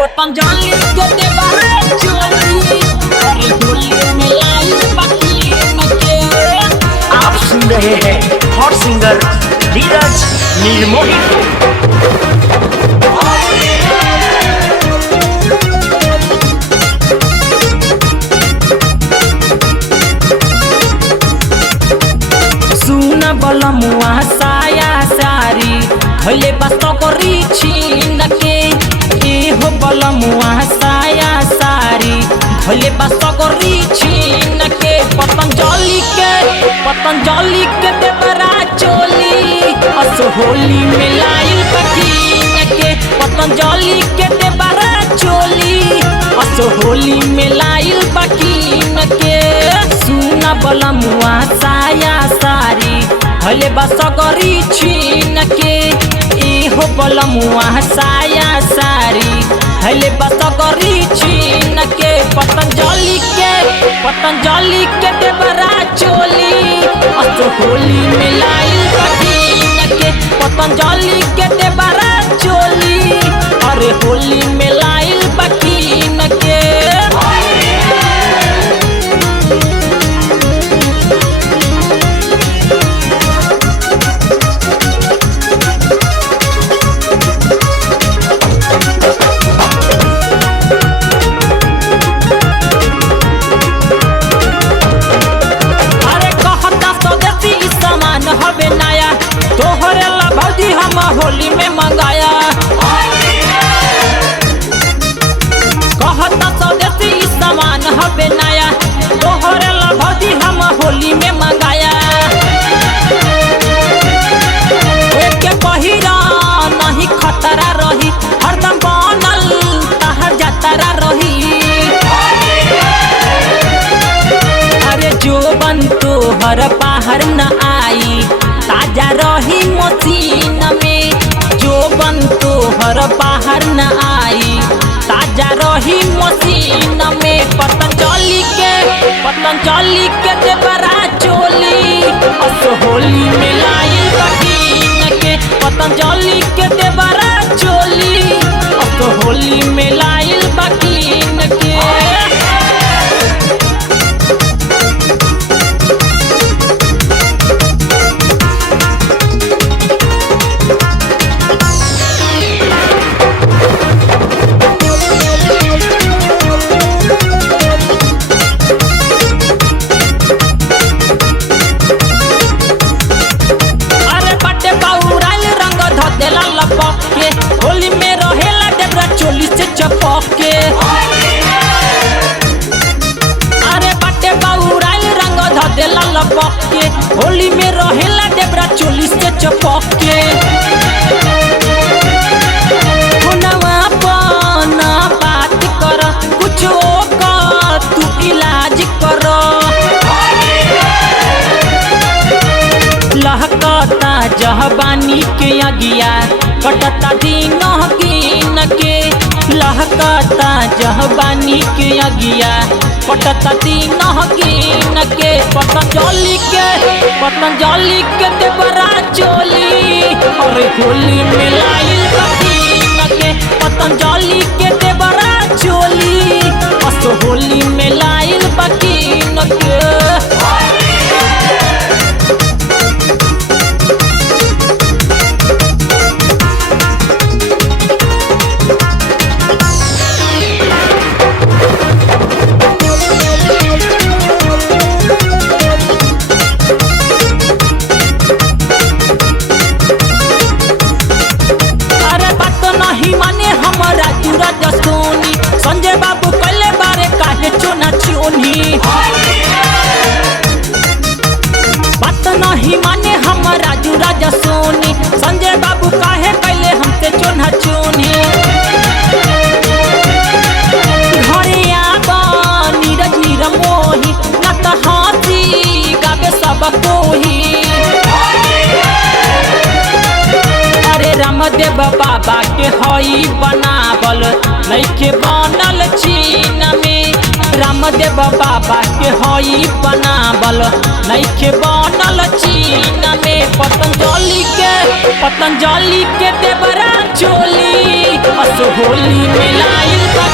पतंजलि के देवरा चोली अरे होली में लाई बकीन के। आप सुन रहे हैं हॉट सिंगर धीरज निर्मोही को। सुन बलमुआ साया सारी भले बस करी छीन के हो बलमुआ साया सारी भले बस करी छीन के। पतंजलि के देवरा चोली अस होली में लाई बकीन के। पतंजलि के देवरा चोली अस होली में लाई बकीन के। सुन बलमुआ साया सारी भले बस करी छीन के हो बलमुआ साया सारी भले बस करी छीन के। पतंजलि के देवरा चोली अस होली में लाई बकीन के। पतंजलि के देवरा चोली अरे होली में लाई बकीन के। हवे नया तोहरे ला भौजी हम होली में मंगाया। कहता स्वदेशी सामान हवे नया तोहरे ला भौजी हम होली में मंगाया। के पहिरा नहीं खतरा रही हरदम बनल तहर जतरा रही। अरे जो बन तोहर बाहर न आई ताजा रही मशीन में। जो बन तोहर बाहर न आई ताजा रही मशीन में। पतंजलि के देवरा चोली अस होली में लाई बकीन के। पतंजलि के देवरा चोली अस होली में लाई बकीन के। होली में रहेला देवरा चोली से चपक के। अरे बाटे बाउराइल रंग धदेला लपक के होली में रहेला देवरा चोली से चपक के। हुनवा पाना बात कर कुछ का तू इलाज कर। लहकता जहबानी के अगिया कटता दिन गिन के। लहकता जहबानी के अगिया कटता दिन गिन के। पतंजलि के देवरा चोली अरे होली में लाई बकीन के। पतंजलि के देवरा चोली अस होली में लाई बकीन के। संजय बाबू पहले बारे काहे चोना चोनी बात नहीं माने हम राजू राजा सोनी। संजय बाबू काहे पहले हमसे चोना चोनी। घरे आबा नीरज निरमोही न त हाथी गावे सब कोही। अरे रामदेव बाबा के हई बनावल नइखे बनल चीन में। रामदेव बाबा के हई बनावल नइखे बनल चीन में। पतंजलि के देवरा चोली अस असो होली में लाइल बा